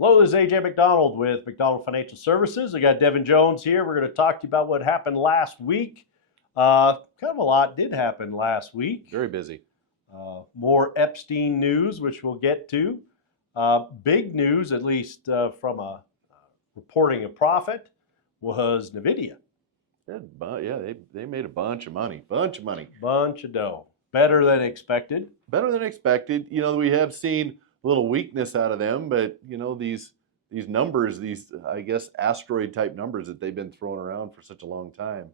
Hello, this is AJ Macdonald with Macdonald Financial Services. I got Devin Jones here. We're going to talk to you about what happened last week. Kind of a lot did happen last week. Very busy. More Epstein news, which we'll get to. Big news, at least from a reporting a profit, was Nvidia. They made a bunch of money. Bunch of dough. Better than expected. Better than expected. You know, we have seen a little weakness out of them, but you know, these numbers, these I guess asteroid type numbers that they've been throwing around for such a long time,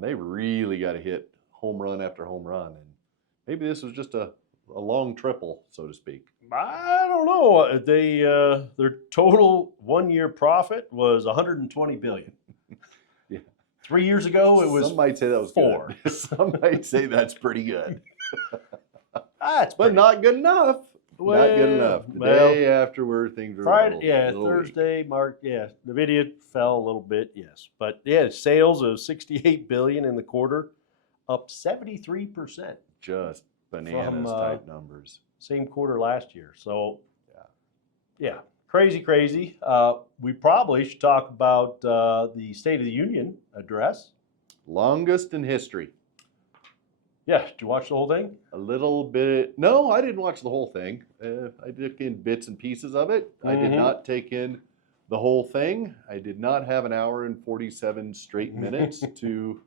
they really got to hit home run after home run, and maybe this was just a long triple, so to speak. I don't know. Their total 1 year profit was 120 billion. Yeah. 3 years ago, it was. Some might say that was 4. Good. Some might say that's pretty good. But not good enough. Well, not good enough. The day afterward, things were Friday, Thursday, Nvidia fell a little bit, yes. But sales of 68 billion in the quarter, up 73%. Just bananas type numbers. Same quarter last year. So, crazy. We probably should talk about the State of the Union address. Longest in history. Yeah, did you watch the whole thing? A little bit. No, I didn't watch the whole thing. I took in bits and pieces of it. I did not take in the whole thing. I did not have an hour and 47 straight minutes to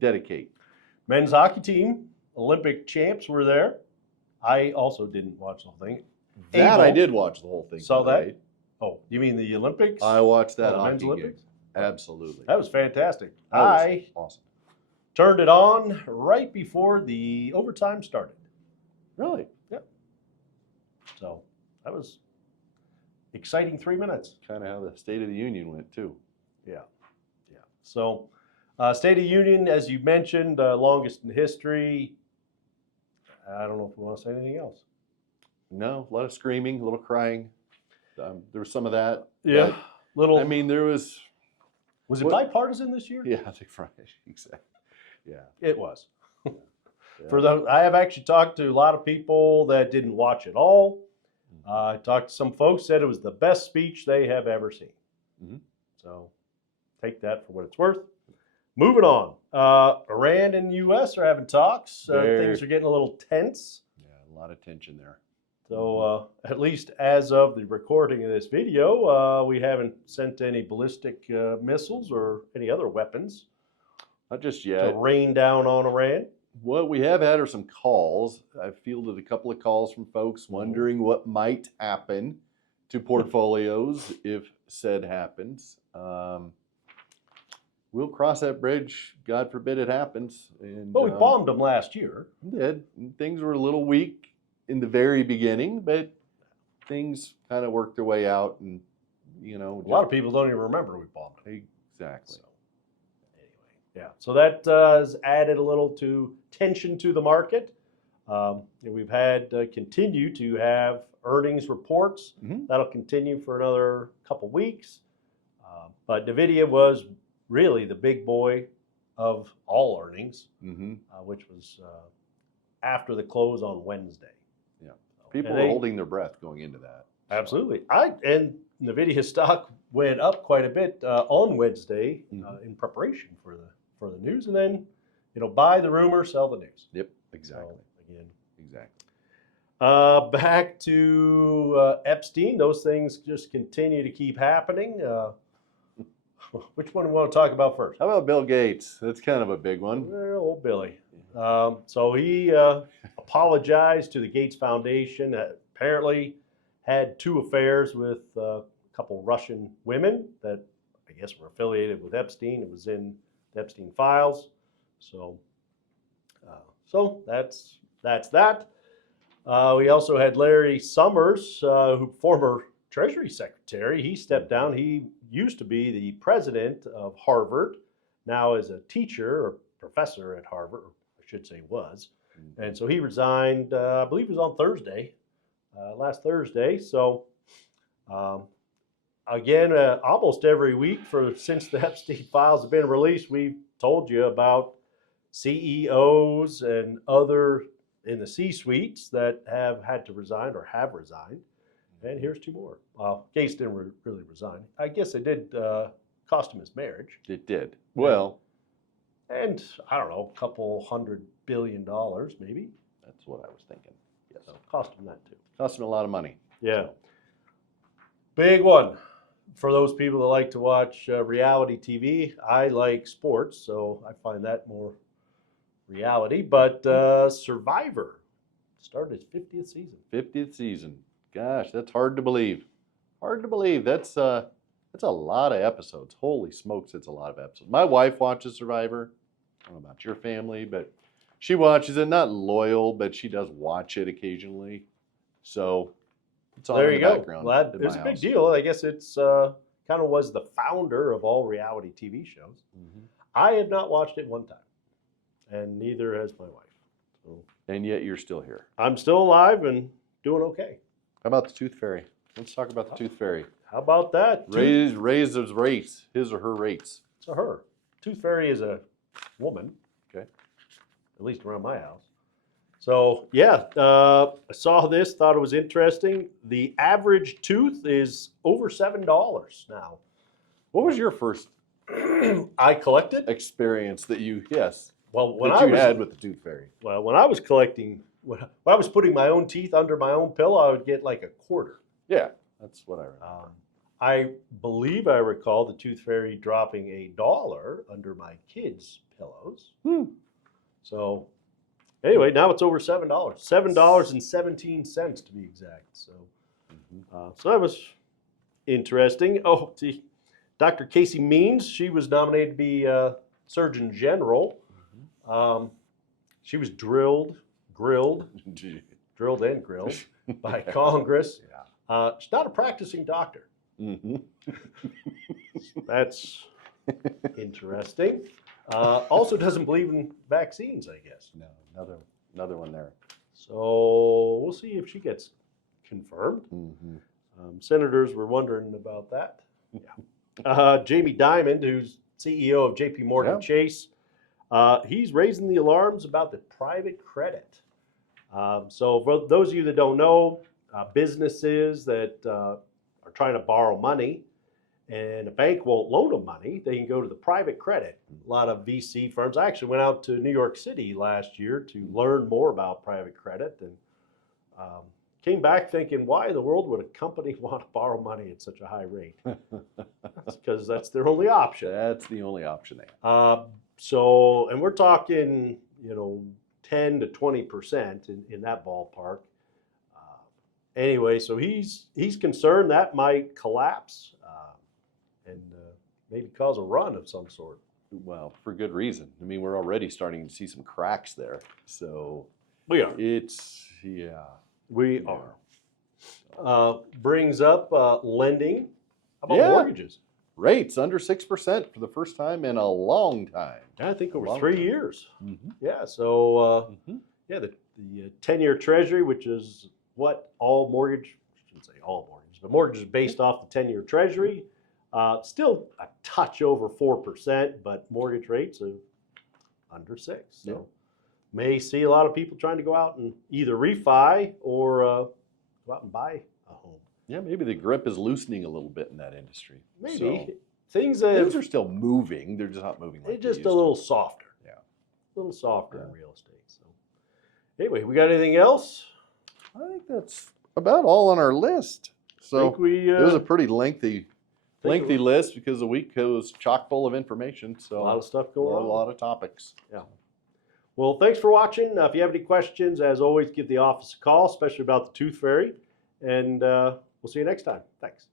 dedicate. Men's hockey team, Olympic champs were there. I also didn't watch the whole thing. I did watch the whole thing. Saw that? Oh, you mean the Olympics? I watched that the hockey men's Olympics? Game. Absolutely. That was fantastic. That was awesome. Turned it on right before the overtime started. Really? Yep. So that was exciting 3 minutes. Kind of how the State of the Union went too. Yeah. So State of the Union, as you mentioned, longest in history. I don't know if we want to say anything else. No, a lot of screaming, a little crying. There was some of that. Yeah. Little. I mean, there was. Was it bipartisan this year? Yeah, I think exactly. Yeah, it was. I have actually talked to a lot of people that didn't watch it all. I talked to some folks said it was the best speech they have ever seen. So take that for what it's worth. Moving on, Iran and the U.S. are having talks. Things are getting a little tense. Yeah, a lot of tension there. So at least as of the recording of this video, we haven't sent any ballistic missiles or any other weapons. Not just yet. To rain down on Iran? What we have had are some calls. I've fielded a couple of calls from folks wondering what might happen to portfolios if said happens. We'll cross that bridge. God forbid it happens. And, we bombed them last year. We did. Things were a little weak in the very beginning, but things kind of worked their way out. And, you know. A lot of people don't even remember we bombed them. Exactly. So that has added a little to tension to the market. We've had continue to have earnings reports. That'll continue for another couple weeks. But Nvidia was really the big boy of all earnings, which was after the close on Wednesday. Yeah, people were holding their breath going into that. Absolutely. And Nvidia stock went up quite a bit on Wednesday in preparation for the news, and then buy the rumor, sell the news. Yep, exactly. So, again, exactly. Back to Epstein. Those things just continue to keep happening. Which one do we want to talk about first? How about Bill Gates? That's kind of a big one. Old Billy. So he apologized to the Gates Foundation. Apparently had 2 affairs with a couple Russian women that I guess were affiliated with Epstein. It was in the Epstein files. So that's that. We also had Larry Summers, former Treasury Secretary. He stepped down. He used to be the president of Harvard, now is a teacher or professor at Harvard, or I should say was. And so he resigned, I believe it was on Thursday, last Thursday. So again, almost every week since the Epstein files have been released, we've told you about CEOs and other in the C-suites that have had to resign or have resigned. And here's two more. Gase didn't really resign. I guess it did cost him his marriage. It did. Well, and I don't know, a couple $100 billion maybe. that's what I was thinking. Yes. So cost him that too. Cost him a lot of money. Yeah. Big one for those people that like to watch reality TV. I like sports, so I find that more reality. But Survivor started its 50th season. 50th season. Gosh, that's hard to believe. Hard to believe. That's a lot of episodes. Holy smokes, it's a lot of episodes. My wife watches Survivor. I don't know about your family, but she watches it. Not loyal, but she does watch it occasionally. So it's on There in you the go. background. Well, in it was my a big house. deal. I guess it's kind of was the founder of all reality TV shows. Mhm. I have not watched it one time, and neither has my wife. So And yet you're still here. I'm still alive and doing okay. How about the Tooth Fairy? Let's talk about the Tooth Fairy. How about that? Raise those rates, his or her rates. To her. Tooth Fairy is a woman. Okay. At least around my house. So, yeah, I saw this, thought it was interesting. The average tooth is over $7 now. What was your first I collected? experience that you Well, when that I you was had with the Tooth Fairy? Well, when I was collecting, when I was putting my own teeth under my own pillow, I would get like a quarter. Yeah, that's what I remember. I believe I recall the Tooth Fairy dropping $1 under my kids' pillows. So, anyway, now it's over $7. $7.17 to be exact. So, so that was interesting. Oh, see, Dr. Casey Means, she was nominated to be Surgeon General. She was drilled and grilled by Congress. She's not a practicing doctor. That's interesting. Also doesn't believe in vaccines, I guess. No, another one there. So we'll see if she gets confirmed. Senators were wondering about that. Jamie Dimon, who's CEO of JP Morgan Chase, he's raising the alarms about the private credit. So for those of you that don't know, businesses that are trying to borrow money and a bank won't loan them money, they can go to the private credit. A lot of VC firms. I actually went out to New York City last year to learn more about private credit and came back thinking, why in the world would a company want to borrow money at such a high rate? That's because that's their only option. That's the only option they have. And we're talking, 10 to 20% in that ballpark. Anyway, so he's concerned that might collapse and maybe cause a run of some sort. Well, for good reason. I mean, we're already starting to see some cracks there. So We are. We are. Brings up lending. How about mortgages? Rates under 6% for the first time in a long time. I think over 3 years. Mm-hmm. Yeah, so the 10-year treasury, which is what all mortgage, I shouldn't say all mortgages, but mortgages based off the 10-year treasury, still a touch over 4%, but mortgage rates are under 6%. So may see a lot of people trying to go out and either refi or go out and buy a home. Yeah, maybe the grip is loosening a little bit in that industry. Maybe. So, Things are still moving. They're just not moving like they're they just used a little softer. Yeah. A little softer in real estate. So anyway, we got anything else? I think that's about all on our list. So it was a pretty lengthy list because the week was chock full of information. So a lot of stuff going on. A lot of topics. Yeah. Well, thanks for watching. If you have any questions, as always, give the office a call, especially about the Tooth Fairy. And we'll see you next time. Thanks.